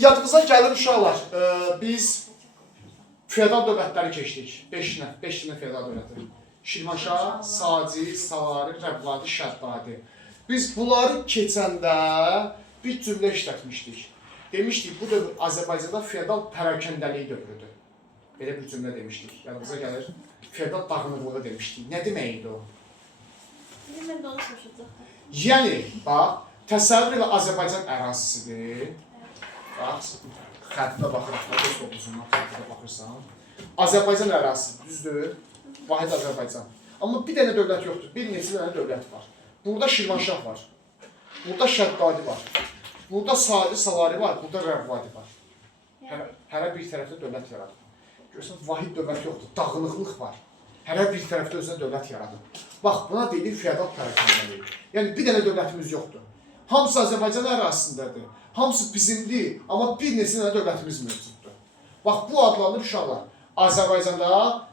Yadımıza gəlir uşaqlar, biz feodal dövlətləri keçdik. 5 dənə feodal dövləti. Şirvanşah, Saci, Salari, Rəvvadi, Şəddadi. Biz bunları keçəndə bir cümlə işlətmişdik. Demişdik, bu dövr Azərbaycanda feodal pərakəndəliyi dövrüdür. Belə bir cümlə demişdik. Yadımıza gəlir. Feodal dağınıqlığı demişdik. Nə demək idi o? Mən də onu soruşacaqdım. Yəni, bax, təsəvvür elə Azərbaycan ərazisidir. Bax, xəttinə baxıraq, dost olmuşsundan xəttinə baxırsan. Azərbaycan ərazisi, düzdür? Vahid Azərbaycan. Amma bir dənə dövlət yoxdur, bir neçə dənə dövlət var. Burada Şirvanşah var, burada Şəddadi var, burada Sadi, Salari var, burada Rəvvadi var. Hərə bir tərəfdə dövlət yaradır. Görürsən, vahid dövlət yoxdur, dağınıqlıq var. Hərə bir tərəfdə özünə dövlət yaradır. Bax, buna deyilir feodal pərakəndəlik. Yəni, bir dənə dövlətimiz yoxdur. Hamısı Azərbaycan ərazisindədir. Hamısı bizimdir, amma bir neçə dənə dövlətimiz mövcuddur. Bax, bu adlanır uşaqlar. Azərbaycanda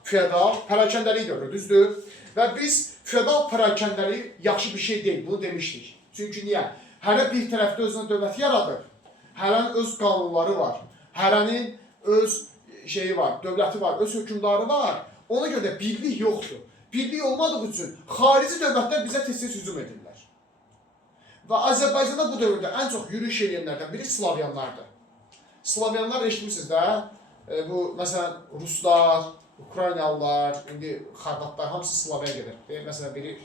feodal pərakəndəlik dövrü, düzdür? Və biz feodal pərakəndəlik yaxşı bir şey deyil, bunu demişdik. Çünki niyə? Hərə bir tərəfdə özünə dövlət yaradır. Hərənin öz qanunları var. Hərənin öz şeyi var, dövləti var, öz hökümdarı var. Ona görə də birlik yoxdur. Birlik olmadığı üçün xarici dövlətlər bizə tez-tez hücum edirlər. Və Azərbaycanda bu dövrdə ən çox yürüyüş edənlərdən biri Slavyanlardır. Slavyanlar eşitmişsiniz də, bu məsələn Ruslar, Ukraynalılar, indi Xarvatlar hamısı Slavya gedir. Məsələn biri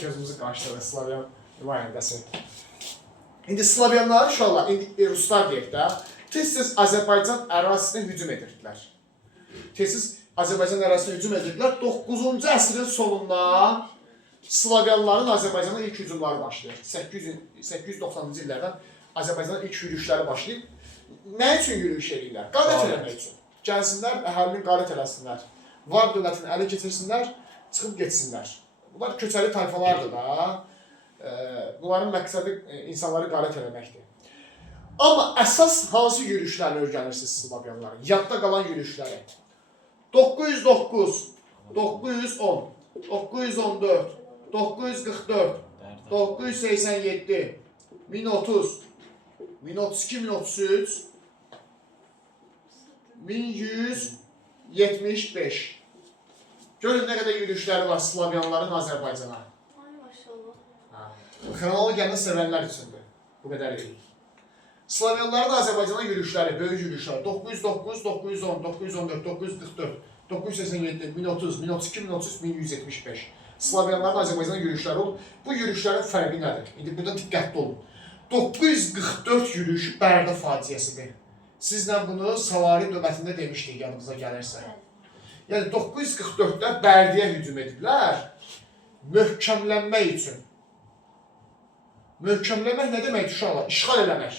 gözümüzü qarşıladı Slavyan nümayəndəsi. İndi Slavyanlar uşaqlar, indi Ruslar deyək də, tez-tez Azərbaycan ərazisinə hücum edirdilər. Tez-tez Azərbaycan ərazisinə hücum edirdilər. 9-cu əsrin sonunda Slavyanların Azərbaycana ilk hücumları başlayır. 890-cı illərdən Azərbaycana ilk yürüyüşləri başlayıb. Nə üçün yürüyüş edirlər? Qarət eləmək üçün. Gəlsinlər, əhalinin qarət eləsinlər. Var dövlətini ələ keçirsinlər, çıxıb getsinlər. Bunlar köçəli tayfalardır da. Bunların məqsədi insanları qarət eləməkdir. Amma əsas hansı yürüyüşlərini öyrənirsiniz Slavyanların? Yadda qalan yürüyüşləri. 909, 910, 914, 944, 987, 1030, 1032, 1033, 1175. Görün nə qədər yürüyüşləri var Slavyanların Azərbaycana. Ay maşallah. Xronologiyanı sevənlər üçündür. Bu qədər deyil. Slavyanların Azərbaycana yürüyüşləri, böyük yürüyüşlər 909, 910, 914, 944, 987, 1030, 1032, 1033, 1175. Slavyanların Azərbaycana yürüyüşləri olub. Bu yürüyüşlərin fərqi nədir? İndi burada diqqətli olun. 944 yürüyüşü Bərdə faciəsidir. Sizlə bunu Salari dövlətində demişdik, yanımıza gəlirsə. Yəni 944-də Bərdiyə hücum ediblər, möhkəmlənmək üçün. Möhkəmləmək nə deməkdir uşaqlar? İşğal eləmək.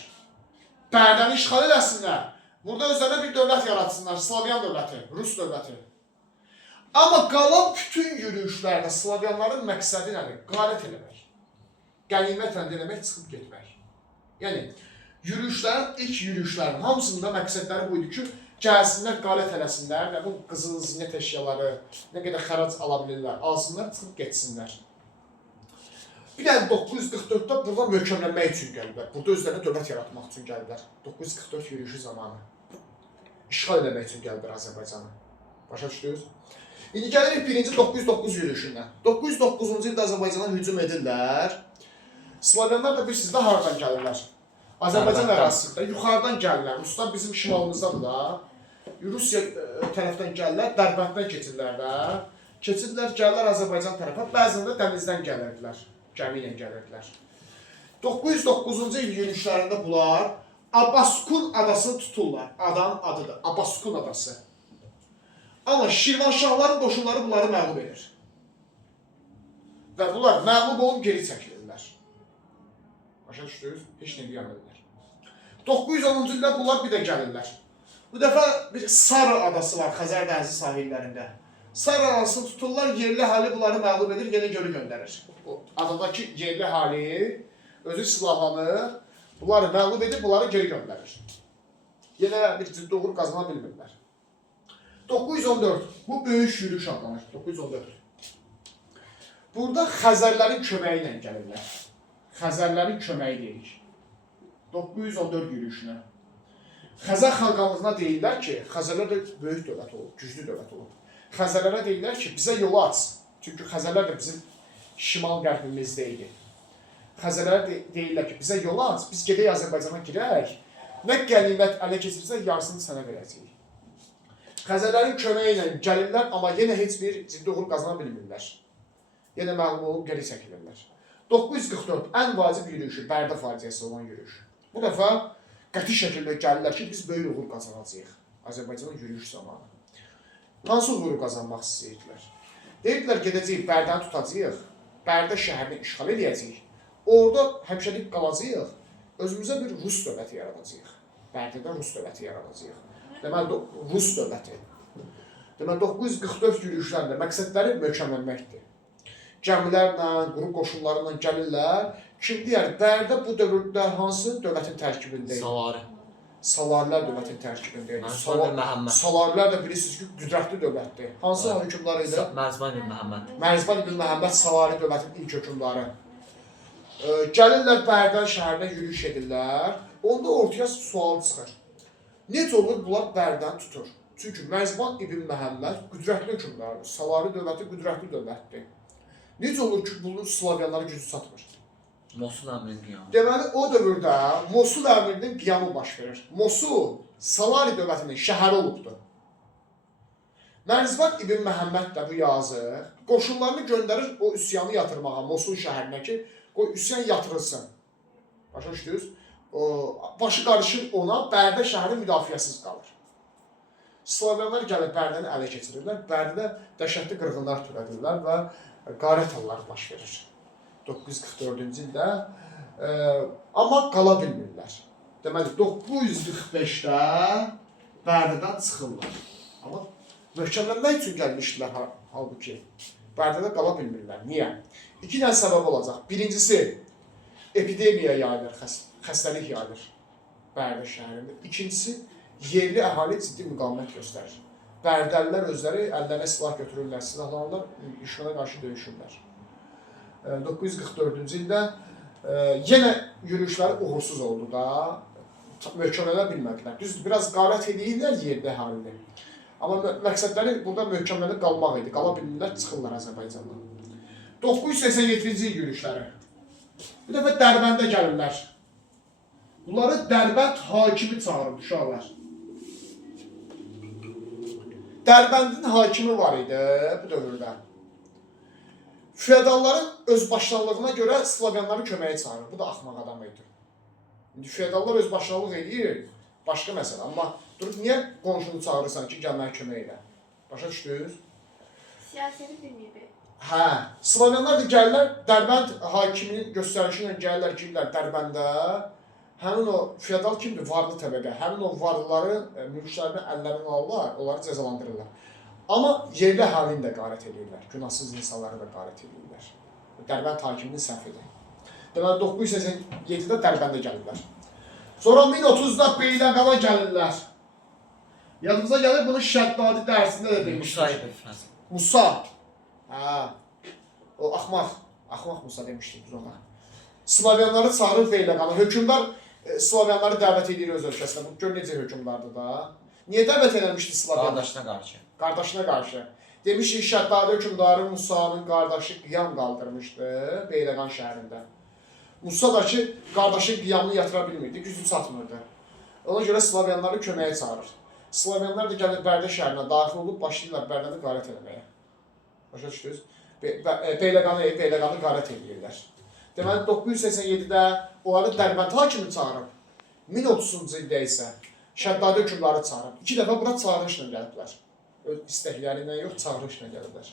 Bərdəni işğal eləsinlər. Burada özlərine bir dövlət yaratsınlar, Slavyan dövləti, Rus dövləti. Amma qalan bütün yürüyüşlərdə Slavyanların məqsədi nədir? Qarət eləmək. Qənimət əldə eləmək, çıxıb getmək. Yəni, yürüyüşlərin, ilk yürüyüşlərin hamısında məqsədləri buydu ki, gəlsinlər, qarət eləsinlər və bu qızıl zinət əşyaları, nə qədər xərac ala bilirlər, alsınlar, çıxıb getsinlər. Bir dənə 944-də burada möhkəmlənmək üçün gəliblər. Burada özlərinə dövlət yaratmaq üçün gəliblər. 944 yürüyüşü zamanı. İşğal eləmək üçün gəliblər Azərbaycanı. Başa düşdünüz? İndi gəlirik birinci 909 yürüyüşündən. 909-cu ildə Azərbaycana hücum edirlər. Slavyanlar da bilirsiniz də haradan gəlirlər? Azərbaycan ərazisində yuxarıdan gəlirlər. Ruslar bizim şimalımızdadır da. Rusiya tərəfdən gəlirlər, Dərbənddən keçirlər də. Keçirlər, gəlirlər Azərbaycan tərəfə. Bəzən də dənizdən gəlirdilər. Gəmi ilə gəlirdilər. 909-cu il yürüyüşlərində bunlar Abaskun adasını tuturlar. Adanın adıdır. Abaskun adası. Amma Şirvanşahların qoşunları bunları məğlub edir. Və bunlar məğlub olub geri çəkilirlər. Başa düşdünüz? Heç nə deyəmirlər. 910-cu ildə bunlar bir də gəlirlər. Bu dəfə bir Sarı adası var Xəzər dənizi sahillərində. Sarı adasını tuturlar, yerli əhali bunları məğlub edir, yenə gölü göndərir. O adadakı yerli əhali özü silahlanır, bunları məğlub edib, bunları geri göndərir. Yenə bir ciddi uğur qazana bilmirlər. 914, bu böyük yürüyüş adlanır, 914. Burada Xəzərlərin köməyi ilə gəlirlər. Xəzərlərin köməyi deyirik. 914 yürüyüşünə. Xəzər xalqanlığına deyirlər ki, Xəzərlər də böyük dövlət olub, güclü dövlət olub. Xəzərlərə deyirlər ki, bizə yolu aç. Çünki Xəzərlər də bizim şimal qərbimizdə idi. Xəzərlərə deyirlər ki, bizə yolu aç, biz gedək Azərbaycana girək. Nə qənimət ələ keçirsə, yarısını sənə verəcəyik. Xəzərlərin köməyi ilə gəlirlər, amma yenə heç bir ciddi uğur qazana bilmirlər. Yenə məğlub olub geri çəkilirlər. 944 ən vacib yürüyüşü, Bərdə faciəsi olan yürüyüş. Bu dəfə qəti şəkildə gəlirlər ki, biz böyük uğur qazanacağıq Azərbaycanın yürüyüş zamanı. Hansı uğuru qazanmaq istəyirdilər? Deyirdilər, gedəcəyik, Bərdəni tutacağıq, Bərdə şəhərini işğal edəcəyik, orada həmişəlik qalacağıq, özümüzə bir Rus dövləti yaradacağıq. Bərdədə Rus dövləti yaradacağıq. Deməli, Rus dövləti. Deməli, 944 yürüyüşlərində məqsədləri möhkəmlənməkdir. Gəmilərlə, qrup qoşunlarla gəlirlər. Kim deyər, Bərdə bu dövrdə hansı dövlətin tərkibindəydi? Salari. Salarilər dövlətin tərkibindəydi. Mərzban ibn Məhəmməd. Salarilər də bilirsiniz ki, qüdrətli dövlətdir. Hansı hökmlar idi? Mərzban ibn Məhəmməd. Mərzban ibn Məhəmməd Salari dövlətin ilk hökmları. Gəlirlər Bərdə şəhərinə yürüyüş edirlər. Onda ortaya sual çıxır. Necə olur bunlar Bərdəni tutur? Çünki Mərzban ibn Məhəmməd qüdrətli hökmdardır. Salari dövləti qüdrətli dövlətdir. Necə olur ki, bunun Slavyanlara gücü çatmır? Mosul əmrinin qiyamı. Deməli, o dövrdə Mosul əmrinin qiyamı baş verir. Mosul Salari dövlətinin şəhəri olubdur. Mərzban ibn Məhəmməd də bu yazır. Qoşunlarını göndərir o üsyanı yatırmağa Mosul şəhərinə ki, o üsyan yatırılsın. Başa düşdünüz? Başı qarışır ona, Bərdə şəhəri müdafiəsiz qalır. Slavyanlar gəlib Bərdəni ələ keçirirlər. Bərdədə dəhşətli qırğınlar törədirlər və qarət halları baş verir. 944-cü ildə. Amma qala bilmirlər. Deməli, 945-də Bərdədən çıxırlar. Amma möhkəmlənmək üçün gəlmişdilər halbuki. Bərdədə qala bilmirlər. Niyə? İki dənə səbəb olacaq. Birincisi, epidemiya yayılır, xəstəlik yayılır Bərdə şəhərində. İkincisi, yerli əhali ciddi müqavimət göstərir. Bərdəlilər özləri əllərinə silah götürürlər, silahlanırlar, düşmənə qarşı döyüşürlər. 944-cü ildə yenə yürüyüşləri uğursuz oldu da, möhkəmlənə bilmədilər. Düzdür, biraz qarət edirlər yerli əhalini. Amma məqsədləri burada möhkəmlənə qalmaq idi. Qala bilmirlər, çıxırlar Azərbaycandan. 987-ci il yürüyüşləri. Bir dəfə Dərbəndə gəlirlər. Bunları Dərbənd hakimi çağırır, uşaqlar. Dərbəndin hakimi var idi bu dövrdə. Feodalların özbaşınalığına görə Slavyanları köməyə çağırır. Bu da axmaq adam idi. İndi feodallar özbaşınalıq edir, başqa məsələ. Amma durub niyə qonşunu çağırırsan ki, gəl mənə kömək elə? Başa düşdünüz? Siyaseti bilməyib. Hə, Slavyanlar da gəlirlər, Dərbənd hakiminin göstərişi ilə gəlirlər, girlər Dərbəndə. Həmin o feodal kimdir? Varlı təbəqə. Həmin o varlıların mülklərini əllərindən alırlar, onları cəzalandırırlar. Amma yerli əhalini də qarət edirlər, günahsız insanları da qarət edirlər. Dərbənd hakiminin səhvidir. Deməli, 987-də Dərbəndə gəlirlər. Sonra 1030-da Beyləqana gəlirlər. Yadımıza gəlir, bunu Şəddadi dərsində də demişdik. Musa ibn Fəzl. Musa. Hə. O axmaq Musa demişdik biz ona. Slavyanları çağırır Beyləqana. Hökümdar Slavyanları dəvət edir öz ölkəsinə. Bu gör necə hökümdardır da. Niyə dəvət eləmişdi Slavyanlar? Qardaşına qarşı. Qardaşına qarşı. Demişdik, Şəddadi hökümdarı Musanın qardaşı qiyam qaldırmışdı Beyləqan şəhərində. Musa da ki, qardaşın qiyamını yatıra bilmirdi, gücü çatmırdı. Ona görə Slavyanları köməyə çağırır. Slavyanlar da gəlir Bərdə şəhərinə daxil olub, başlayırlar Bərdəni qarət etməyə. Başa düşdünüz? Beyləqanı qarət edirlər. Deməli, 987-də onları Dərbənd hakimi çağırıb. 1030-cu ildə isə Şəddadi hökümdarı çağırıb. 2 dəfə bura çağırışla gəliblər. Öz istəklərindən yox, çağırışla gəliblər.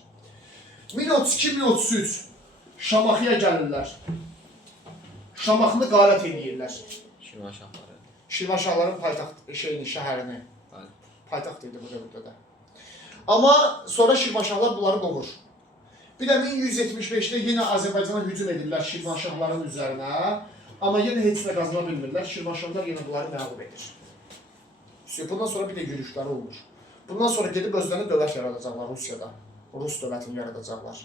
1032-1033 Şamaxıya gəlirlər. Şamaxını qarət edirlər. Şirvanşahları. Şirvanşahların şəhərini. Paytaxt idi bu dövrdə də. Amma sonra Şirvanşahlar bunları qovur. Bir də 1175-də yenə Azərbaycana hücum edirlər Şirvanşahların üzərinə. Amma yenə heç nə qazana bilmirlər. Şirvanşahlar yenə bunları məğlub edir. Bundan sonra bir də yürüyüşləri olmur. Bundan sonra gedib özlərinə dövlət yaradacaqlar Rusiyada. Rus dövlətini yaradacaqlar.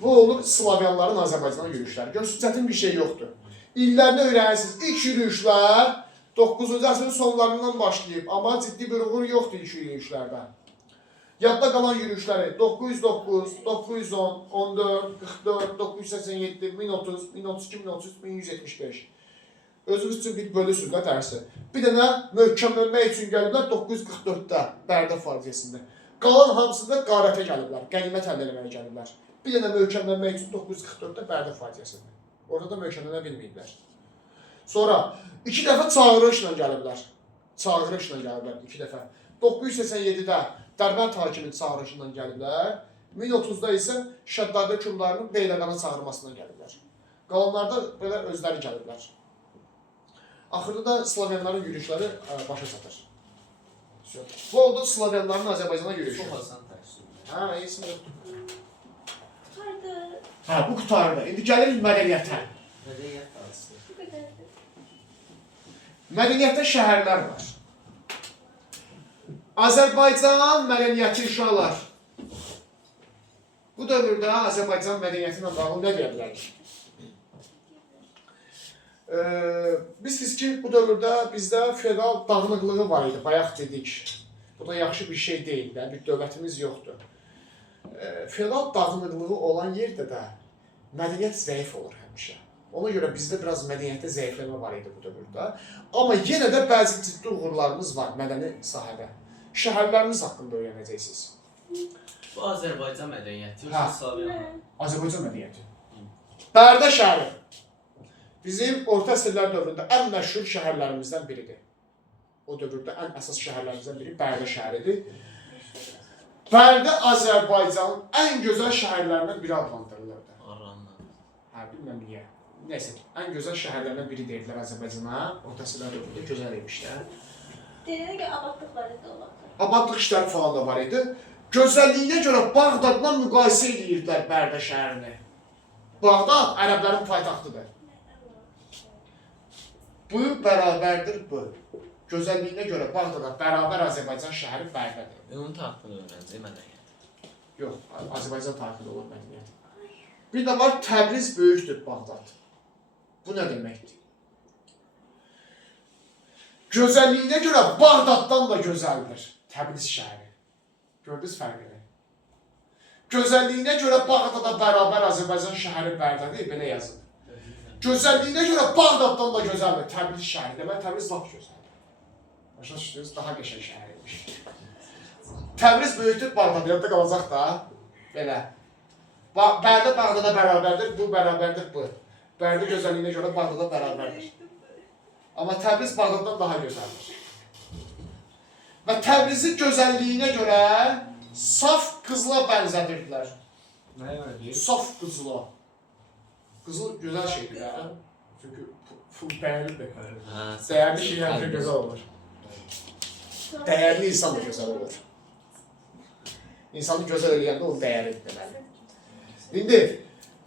Bu olur Slavyanların Azərbaycana yürüyüşləri. Görürsünüz, çətin bir şey yoxdur. İllərini öyrənirsiniz. İlk yürüyüşlər 9-cu əsrin sonlarından başlayıb, amma ciddi bir uğur yoxdur ilk yürüyüşlərdə. Yadda qalan yürüyüşləri 909, 910, 14, 44, 987, 1030, 1032, 1033, 1175. Özünüz üçün bir bölüsünüz də dərsi. Bir dənə möhkəmlənmək üçün gəliblər 944-də Bərdə faciəsində. Qalan hamısında qarətə gəliblər, qənimət əldə eləməyə gəliblər. Bir dənə möhkəmlənmək üçün 944-də Bərdə faciəsində. Orada da möhkəmlənə bilməyiblər. Sonra 2 dəfə çağırışla gəliblər. Çağırışla gəliblər 2 dəfə. 987-də Dərbənd hakiminin çağırışından gəliblər. 1030-da isə Şəddadə hökmdarının Beyləqana çağırmasından gəliblər. Qalanlarda belə özləri gəliblər. Axırda da Slavyanların yürüyüşləri başa çatır. Bu oldu Slavyanların Azərbaycana yürüyüşü. Çox asan təşkil. Hə, isim yoxdur. Harda? Hə, bu qutardı. İndi gəlirik mədəniyyətə. Mədəniyyət arası. Bu qədərdir. Mədəniyyətdə şəhərlər var. Azərbaycan mədəniyyəti uşaqlar. Bu dövrdə Azərbaycan mədəniyyəti ilə bağlı nə deyə bilərik? Bilirsiniz ki, bu dövrdə bizdə feodal dağınıqlığı var idi, bayaq dedik. Bu da yaxşı bir şey deyil də, bir dövlətimiz yoxdur. Feodal dağınıqlığı olan yerdə də mədəniyyət zəif olur həmişə. Ona görə bizdə biraz mədəniyyətdə zəifləmə var idi bu dövrdə. Amma yenə də bəzi ciddi uğurlarımız var mədəni sahədə. Şəhərlərimiz haqqında öyrənəcəksiniz. Bu Azərbaycan mədəniyyəti, yoxsa Slavyan? Azərbaycan mədəniyyəti. Bərdə şəhəri. Bizim orta əsrlər dövründə ən məşhur şəhərlərimizdən biridir. O dövrdə ən əsas şəhərlərimizdən biri Bərdə şəhəridir. Bərdə Azərbaycanın ən gözəl şəhərlərindən biri adlandırılırdı. Arandan. Hə, bilməm niyə. Nəysə, ən gözəl şəhərlərindən biri deyirlər Azərbaycana. Orta əsrlər dövründə gözəl imişlər. Deyilən ki, abadlıq var idi o vaxt. Abadlıq işləri falan da var idi. Gözəlliyinə görə Bağdadla müqayisə edirdilər Bərdə şəhərini. Bağdad ərəblərin paytaxtıdır. Bu bərabərdir bu. Gözəlliyinə görə Bağdada bərabər Azərbaycan şəhəri Bərdədir. Ümumi haqqında öyrənəcək mədəniyyət. Yox, Azərbaycan tarixində olur mədəniyyət. Bir də var, Təbriz böyükdür Bağdad. Bu nə deməkdir? Gözəlliyinə görə Bağdaddan da gözəldir Təbriz şəhəri. Gördünüz fərqini? Gözəlliyinə görə Bağdada bərabər Azərbaycan şəhəri Bərdədir, belə yazılır. Gözəlliyinə görə Bağdaddan da gözəldir Təbriz şəhəri. Demək, Təbriz lap gözəldir. Başa düşdünüz, daha qəşəng şəhəriymiş. Təbriz böyükdür Bağdad, yadda qalacaq da. Belə. Bərdə Bağdada bərabərdir, bu bərabərdir bu. Bərdə gözəlliyinə görə Bağdada bərabərdir. Amma Təbriz Bağdaddan daha gözəldir. Və Təbrizi gözəlliyinə görə saf qızıla bənzədirdilər. Nəyə öyrənəcək? Saf qızıla. Qızıl gözəl şeydir ya. Çünki bəyənirdir. Dəyərli şeylər də gözəl olur. Dəyərli insan da gözəl olur. İnsanı gözəl eləyəndə onun dəyəridir deməli. İndi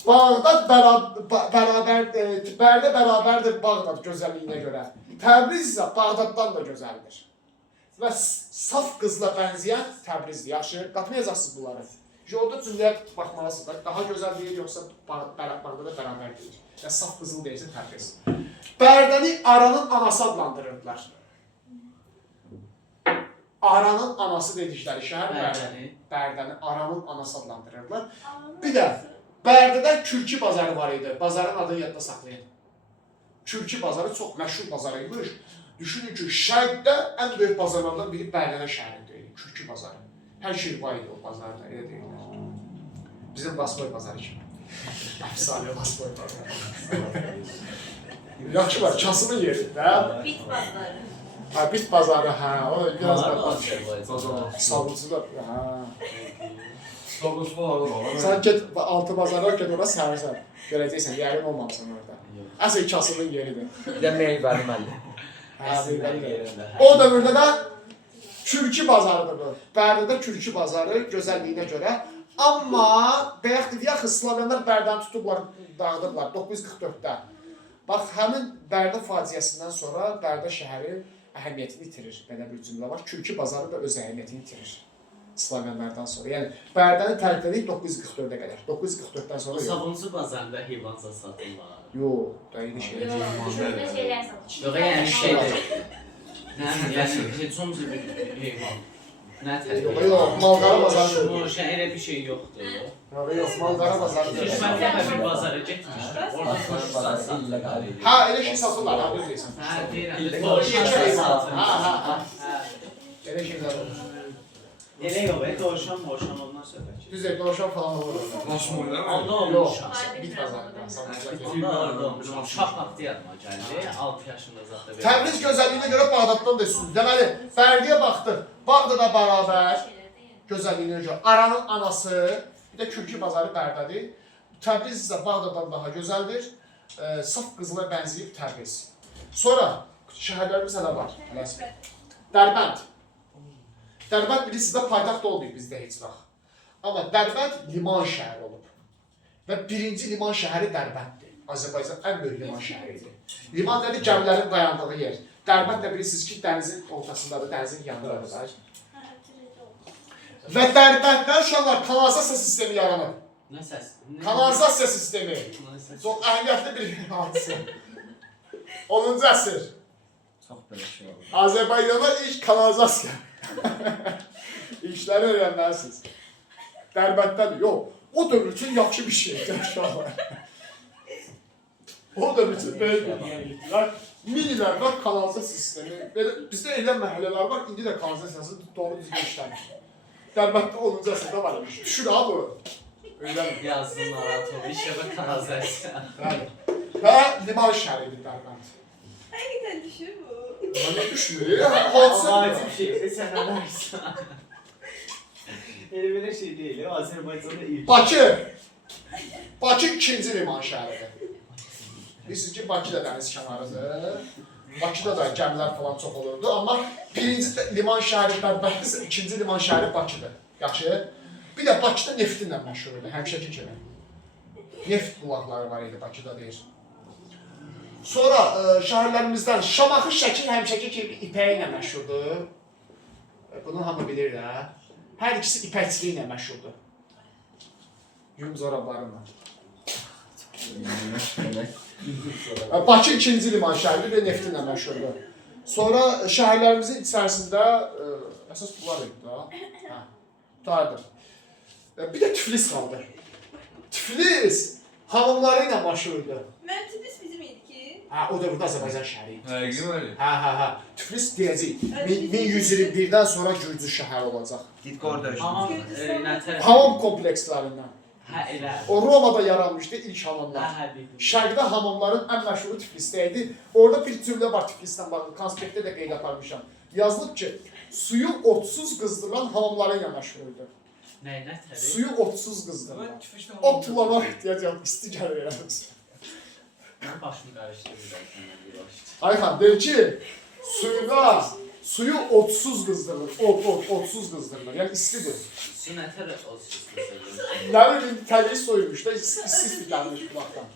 Bağdad bərabərdir, Bərdə bərabərdir Bağdad gözəlliyinə görə. Təbriz isə Bağdaddan da gözəldir. Və saf qızla bənzəyən Təbrizdir. Yaxşı, qatmayacaqsınız bunları. Orada cümləyə baxmalısınız da, daha gözəl deyil, yoxsa Bağdada bərabər deyil. Ya saf qızıl deyilsə Təbriz. Bərdəni Aranın anası adlandırırdılar. Aranın anası dedikləri şəhər Bərdəni. Bərdəni Aranın anası adlandırırdılar. Bir də Bərdədə Kürki bazarı var idi. Bazarın adını yadda saxlayın. Kürki bazarı çox məşhur bazarıymış. Düşünün ki, şərqdə ən böyük bazarlardan biri Bərdədə şəhərində idi. Kürki bazarı. Hər şey var idi o bazarda, elə deyirlər. Bizim Basboy bazarı kimi. Əfsanə Basboy bazarı. Yaxşı var, kasımın yeri. Bit bazarı. Ha, bit bazarı, ha. O biraz Azərbaycan. sabunçular, ha. Sabunçular olur. Sən get altı bazara get ora səhərsən. Görəcəksən, yəqin olmamısan orada. Əsl kasımın yeridir. Bir də meyvəli məlli. Ha, meyvəli. O dövrdə də Kürki bazarıdır bu. Bərdədə Kürki bazarı gözəlliyinə görə. Amma bayaq dedik axı Slavyanlar Bərdəni tutublar, dağıdıblar 944-də. Bax, həmin Bərdə faciəsindən sonra Bərdə şəhəri əhəmiyyətini itirir. Belə bir cümlə var. Kürki bazarı da öz əhəmiyyətini itirir. Slaviyalardan sonra. Yəni Bərdəni təriflədik 944-ə qədər. 944-dən sonra yox. Sabunçu bazarında heyvansa satırlar. Yox, dəyişik şey. Şurada şeyler satılır. Yox, yəni şeydir. Yəni heç olmasa bir heyvan. Nə Yox, tədir? yox, malqara bazarı. Bu şey elə bir şey yoxdur. Yox, malqara bazarı. Xidmətlə bir bazara getmişdim. Orada illegal idi. Ha, elə şey satırlar, ha, düz deyirsən. hə deyirəm. Ha, Dovşan ha, ha. Hə. Elə şeylər olur. Elə yox, dovşan boşan ondan söhbət gedir. Düz deyir, dovşan falan olur. Nasıl oynamıyor? Onda Yox, olmuşam. bit bazarında. satışlar. Onda orada olmuşam. Şah vaxtı yadıma gəldi. 6 yaşında zaten. Təbriz gözəlliyinə görə Bağdaddan da üstündür. Deməli, Bərdiyə baxdıq. Bağdada bərabər gözəlliyinə görə. Aranın anası, bir də Kürki bazarı Bərdədir. Təbriz isə Bağdadan daha gözəldir. Saf qızıla bənzəyib Təbriz. Sonra şəhərlərimiz hələ var. Dərbənd. Dərbənd bilirsiniz də paytaxt olmayıb bizdə heç vaxt. Amma Dərbənd liman şəhəri olub. Və birinci liman şəhəri Dərbənddir. Azərbaycan ən böyük liman şəhəridir. Liman nədir? Gəmilərin dayandığı yer. Dərbənd də bilirsiniz ki, dənizin ortasındadır, dənizin yanındadır. Və Dərbənddən uşaqlar kanalizasiya sistemi yaranıb. Nə səs? Kanalizasiya sistemi. Nə səs? Çox əhəmiyyətli bir hadisi. 10-cu əsr. Çox belə şey olur. Azərbaycanda ilk kanalizasiya. İşləri öyrənməlisiniz. Dərbəndədir. Yox, o dövr üçün yaxşı bir şeydir uşaqlar. O dövr üçün böyük bir yeniliklər. Minilər var kanalizasiya sistemi. Bizdə elə məhəllələr var, indi də kanalizasiyası doğru düzgün işləmir. Dərbətdə 10-cu əsrdə var imiş. Düşür ha bu. Öyrənin. Yazdım narahat oldu. İşə bak kanalizasiya. Bəli. Və liman şəhəridir Dərbənd. Həqiqətən düşür bu. Mənə düşmür. Hadisə. Vacib şeydir, sən nə dersən? Elə belə şey deyil, Azərbaycanda ilk. Bakı. Bakı ikinci liman şəhəridir. Bilirsiniz ki, Bakı da dəniz kənarıdır. Bakıda da gəmilər falan çox olurdu. Amma birinci liman şəhəri Dərbənddirsə, ikinci liman şəhəri Bakıdır. Yaxşı. Bir də Bakıda neftinlə məşhur idi, həmişəki kimi. Neft bulaqları var idi Bakıda deyir. Sonra şəhərlərimizdən Şamaxı, Şəkil həmişəki kimi ipəyi ilə məşhurdur. Bunu hamı bilir də. Hər ikisi ipəkçiliyi ilə məşhurdur. Yum zorablarınla. Bakı ikinci liman şəhəridir və nefti ilə məşhurdur. Sonra şəhərlərimizin içərisində əsas bunlar idi da. Hə, tutardım. Bir də Tiflis qaldı. Tiflis hamamları ilə məşhurdur. Mən Tiflis bizim idi ki. Hə, o dövrdə Azərbaycan şəhəri idi. Həqiqi var ya. Hə. Tiflis deyəcək. 1121-dən sonra Gürcü şəhəri olacaq. Gitgor döyüşü. Hamam nə tərəf? Hamam komplekslərindən. Hə elə. O Romada yaranmışdı ilk hamamlar. Hə bildim. Şərqdə hamamların ən məşhuru Tiflisdə idi. Orada bir cümlə var Tiflisdən bağlı. Konspektdə də qeyd aparmışam. Yazılıb ki, suyu otsuz qızdıran hamamları ilə məşhur idi. Nə tərəf? Suyu otsuz qızdıran. Otlama ehtiyac yox, isti gəlir yalnız. Mən başımı qarışdırıram bir baş. Ayxan deyir ki, suyu otsuz qızdırılır. Otsuz qızdırılır. Yəni istidir. Su nə tərəf olsun məsələn? Nə bilim, təbii soyulmuş da istiflənmiş bulaqdan.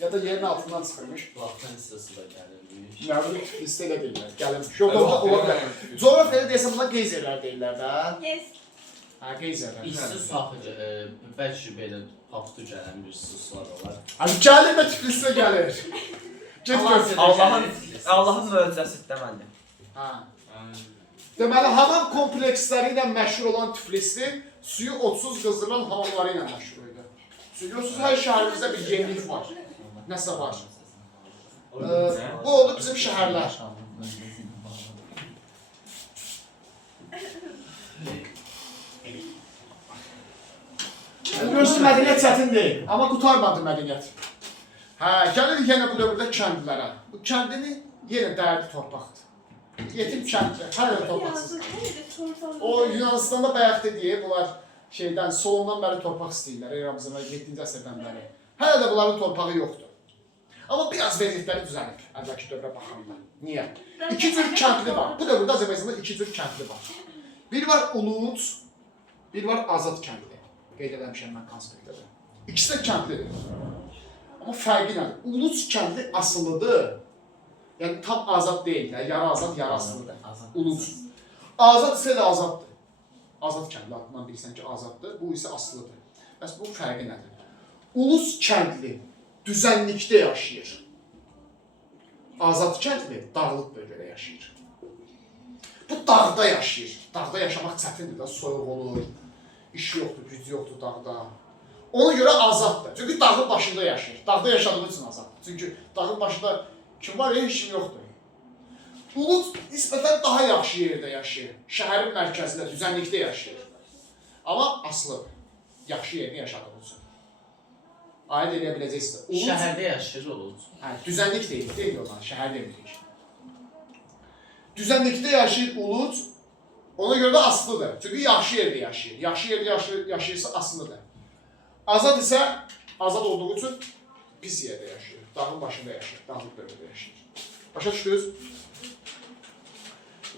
Ya da yerin altından çıxırmış. Bulaqdan isti su da gəlirmiş. Nə bilim, Tiflisdə elə deyirlər. Gəlirmiş. Yox, ola bilər. Coğrafiyada deyəsən buna geyzerlər deyirlər də. Yes. Hə, geyzerlər. İsti su axıcı, bəlkə belə haftu gələn bir sular olar. Hani gəlir və Tiflisdə gəlir. Get gör. Allahın möcüzəsi deməli. Hə. Deməli, hamam kompleksləri ilə məşhur olan Tiflisli suyu otsuz qızdırılan hamamları ilə məşhur idi. Görürsünüz, hər şəhərimizdə bir yenilik var. Nəsə var. Bu oldu bizim şəhərlər. Görürsünüz, mədəniyyət çətin deyil, amma qutarmadı mədəniyyət. Hə, gəlirik yenə bu dövrdə kəndlərə. Bu kəndini yenə dərdi torpaqdır. Yetim kəndli, hər yerdə torpaqsız. O Yunanistanda bayaq dediyi, bunlar Solondan bəri torpaq istəyirlər, eramızdan 7-ci əsrdən bəri. Hələ də bunların torpağı yoxdur. Amma biraz vəziyyətləri düzəlib, əvvəlki dövrə baxanda. Niyə? İki cür kəndli var. Bu dövrdə Azərbaycanda iki cür kəndli var. Bir var Uluc, bir var Azad kəndli. Qeyd eləmişəm mən konspektdə də. İkisi də kəndlidir. Amma fərqi nədir? Uluc kəndli asılıdır. Yəni tam azad deyil də, yarı azad, yarı asılıdır. Uluc. Azad isə də azaddır. Azad kəndli adından bilirsən ki, azaddır. Bu isə asılıdır. Bəs bunun fərqi nədir? Ulus kəndli düzənlikdə yaşayır. Azad kəndli dağlıq bölgədə yaşayır. Bu dağda yaşayır. Dağda yaşamaq çətindir də, soyuq olur, iş yoxdur, güc yoxdur dağda. Ona görə azaddır. Çünki dağın başında yaşayır. Dağda yaşadığı üçün azaddır. Çünki dağın başında kim var ya, heç kim yoxdur. Ulus nisbətən daha yaxşı yerdə yaşayır. Şəhərin mərkəzində, düzənlikdə yaşayır. Amma asılıdır. Yaxşı yerini yaşadığı üçün. Aid edə biləcəksiniz. Şəhərdə yaşayır olur. Hə, düzənlik deyil ona, şəhər demirik. Düzənlikdə yaşayır ulus, ona görə də asılıdır. Çünki yaxşı yerdə yaşayır. Yaxşı yerdə yaşayırsa asılıdır. Azad isə, azad olduğu üçün pis yerdə yaşayır. Dağın başında yaşayır, dağlıq bölgədə yaşayır. Başa düşdünüz?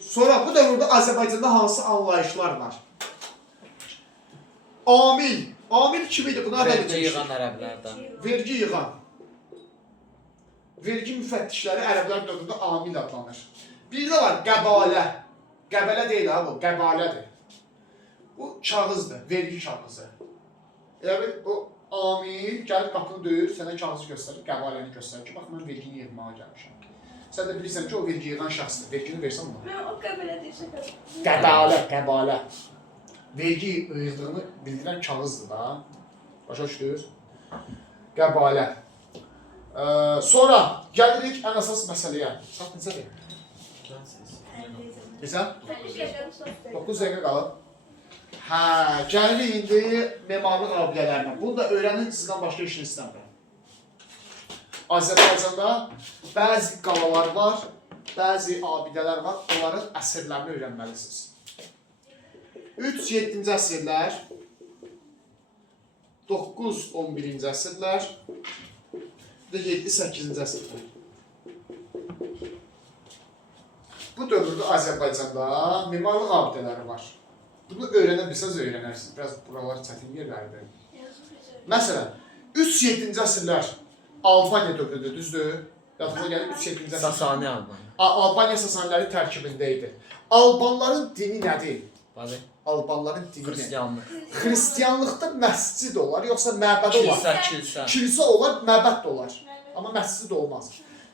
Sonra bu dövrdə Azərbaycanda hansı anlayışlar var? Amil. Amil kim idi? Buna da Vergi yığan ərəblərdən. Vergi yığan. Vergi müfəttişləri ərəblər dövründə amil adlanır. Bir də var qəbalə. Qəbələ deyil ha bu, qəbalədir. Bu kağızdır, vergi kağızı. Elə bil o amil gəlib qapını döyür, sənə kağızı göstərir, qəbaləni göstərir ki, bax mən vergini yığmağa gəlmişəm. Sən də bilirsən ki, o vergi yığan şəxsdir. Vergini versən ona. Mən o qəbələ deyəcəm. Qəbalə, qəbalə. Vergi yığdığını bildirən kağızdır da. Başa düşdünüz? Qəbalə. Sonra gəlirik ən əsas məsələyə. Saat necədir? Bilsən? 9 dəqiqə qalıb. Hə, gəlirik indi memarlıq abidələrinə. Bunu da öyrənin, sizdən başqa işini istəmirəm. Azərbaycanda bəzi qalalar var, bəzi abidələr var, onların əsrlərini öyrənməlisiniz. 3-7-ci əsrlər, 9-11-ci əsrlər və 7-8-ci əsrlər. Bu dövrdə Azərbaycanda memarlıq abidələri var. Bunu öyrənə bilsəz öyrənərsiniz. Biraz buralar çətin yerlərdir. Məsələn, 3-7-ci əsrlər Albaniya dövrüdür, düzdür? Yadınıza gəlir 3-7-ci əsrlər. Sasani Albaniya. Albaniya Sasaniləri tərkibində idi. Albanların dini nədir? Bəli. Albanların dini nədir? Xristianlıq. Xristianlıqda məscid olar, yoxsa məbəd olar? Kilsə. Kilsə olar, məbəd də olar. Amma məscid olmaz.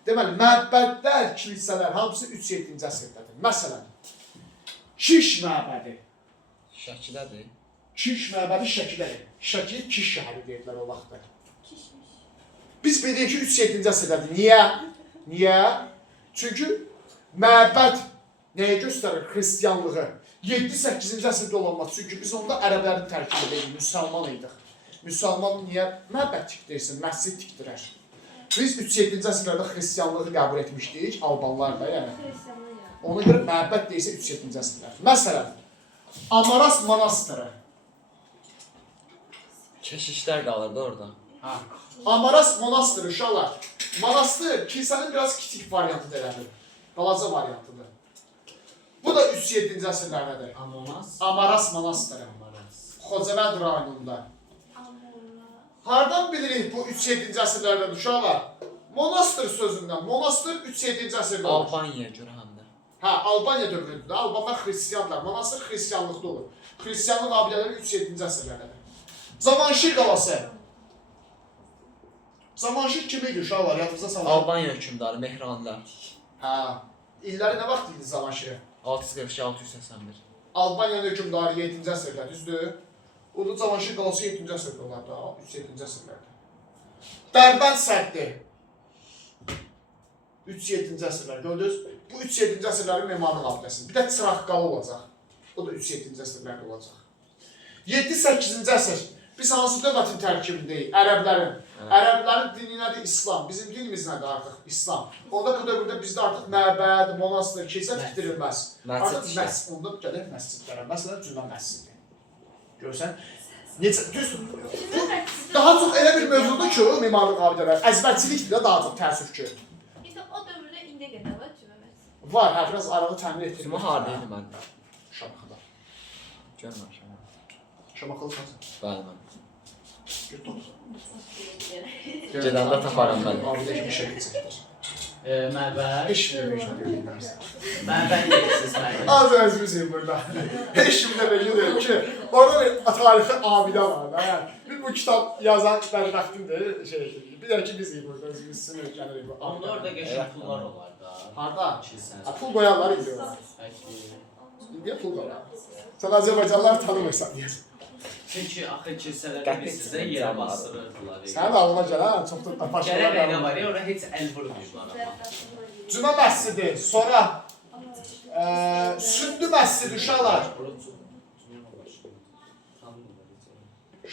Deməli, məbədlər, kilsələr hamısı 3-7-ci əsrdədir. Məsələn, Kiş məbədi. Şəkidədir. Kiş məbədi Şəkidədir. Şəkiyə Kiş şəhəri deyirlər o vaxtda. Biz bilirik ki, 3-7-ci əsrdədir. Niyə? Niyə? Çünki məbəd nəyə göstərir? Xristianlığı. 7-8-ci əsrdə olanmaz. Çünki biz onda ərəblərin tərkibində idik, müsəlman idik. Müsəlman niyə məbəd tikdirsin, məscid tikdirər? Biz 3-7-ci əsrlərdə xristianlığı qəbul etmişdik, Albanlar da yəni. Ona görə məbəd deyilsə 3-7-ci əsrlər. Məsələn, Amaras monastırı. Keşişlər qalırdı orada. Ha. Amaras monastırı, uşaqlar. Monastır kilsənin biraz kiçik variantıdır elədir. Balaca variantıdır. Bu da 3-7-ci əsrlərdədir. Amaras monastırı. Xocavənd rayonunda. Hardan bilirik bu 3-7-ci əsrlərdədir uşaqlar? Monastır sözündən. Monastır 3-7-ci əsrdə olur. Albaniyaya görə həm də. Hə, Albaniya dövründə. Albanlar xristianlar. Monastır xristianlıqda olur. Xristianlıq abidələri 3-7-ci əsrlərdədir. Zamanşir qalası. Zamanşir kim idi uşaqlar? Yadınıza salın. Albaniya hökmdarı Mehranilər. Hə. İlləri nə vaxt idi Zamanşiri? 642-681. Albaniyanın hökmdarı 7-ci əsrdə, düzdür? Orada Cavanşir qalası 7-ci əsrdə olardı, 3-7-ci əsrlərdə. Dərbənd səddi. 3-7-ci əsrlər, gördünüz? Bu 3-7-ci əsrlərin memarlıq abidəsi. Bir də Çıraqqalı olacaq. O da 3-7-ci əsrlərdə olacaq. 7-8-ci əsr. Biz hansı dövlətin tərkibindəyik? Ərəblərin. Ərəblərin dini nədir? İslam. Bizim dinimiz nədir artıq? İslam. Onda bu dövrdə bizdə artıq məbəd, monastır, kilsə tikdirilməz. Artıq onda gəlir məscidlərə. Məsələn, Cümə məscidi. Görsən? Necə? Düz. Daha çox elə bir mövzudur ki, memarlıq abidələri. Əzbərçilikdir də daha çox təəssüf ki. İşte o dövrdə indi qədər var Cümə məscidi. Var, hə, biraz arağı təmin etdirmək. Cümə hardaydı məndə? Şamaxıda. Görməmişəm. Şamaxılı sansən? Bəli, mən. Götür. Gedəndə taparam mən. Abidə kimi şəkil çəkdir. Məbəd. Heç bir mecbur deyil. Məbəd deyilsiz məbəd. Az özümüzün burada. Heç kimdə belə deyil ki, orada tarixi abidə var da. Yəni, biz bu kitab yazan bədbəxtimdir, bir də ki biz burada özümüz sınır gəlirik bu. Amma orada qəşəng pullar olar da. Harda? Kilsənin. Pul qoyarlar indi ona. İndiyə pul qoyarlar. Sən Azərbaycanlıları tanımırsan deyəsən. Çünki axı kilsələrdə biz sizə yerə bastırırdılar. Sənin də ağlına gələn çox da Gələn başqalar nə var ya, ora heç əl vurmuyublar amma. Cümə məscidi, sonra Sündü məscidi uşaqlar.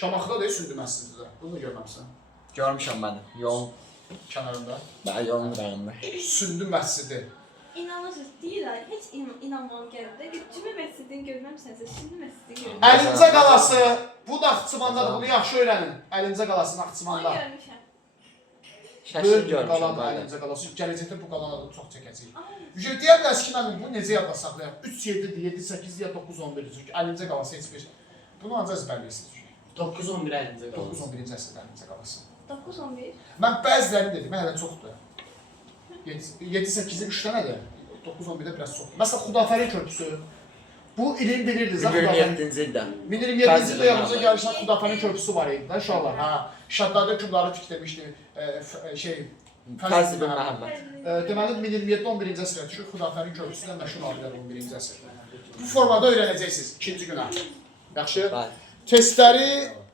Şamaxıda deyil Sündü məscidi də. Bunu görməmsən. Görmüşəm mən. Yol. Kənarında. Mən yolun rayonunda. Sündü məscidi. İnanırsınız, deyirlər, heç inanmam gəldi. Cümə məscidini görməmsənsə, şimdi məscidini görürəm. Əlincə qalası. Bu da Naxçıvandadır. Bunu yaxşı öyrənin. Əlincə qalası Naxçıvanda. Onu görmüşəm. Şəkil Böyük bir görmüşəm qalan mən. Əlincə qalası. Gələcəkdə bu qalan adını çox çəkəcəyik. Deyə bilərsiniz ki, mən bu necə yadda saxlayaq? 3-7-dir, 7-8-dir, ya 9-11-dir. Çünki Əlincə qalası heç bir. Bunu ancaq ezbərləyirsiniz. 9-11 əlində qalır. 9-11-ci əsrdə Əlincə qalası. 9-11. Mən bəzilərini dedim, mən hələ çoxdur. 7-8-i 3 dənədir. 9-11-də biraz çoxdur. Məsələn, Xudafərin körpüsü. Bu ilin bilirdiniz ha Xudafərin. 27-ci ildə. 2027-ci ildə yanımıza gəlişən Xudafərin körpüsü var idi da uşaqlar. Ha, Şaddadə hökmdarı tikdirmişdi. Fəzl bin Məhəmməd. Deməli 2027-də 11-ci əsrdə düşür Xudafərin körpüsü də məşhur abidədir 11-ci əsrdə. Bu formada öyrənəcəksiniz ikinci günə. Yaxşı? Bəli. Testləri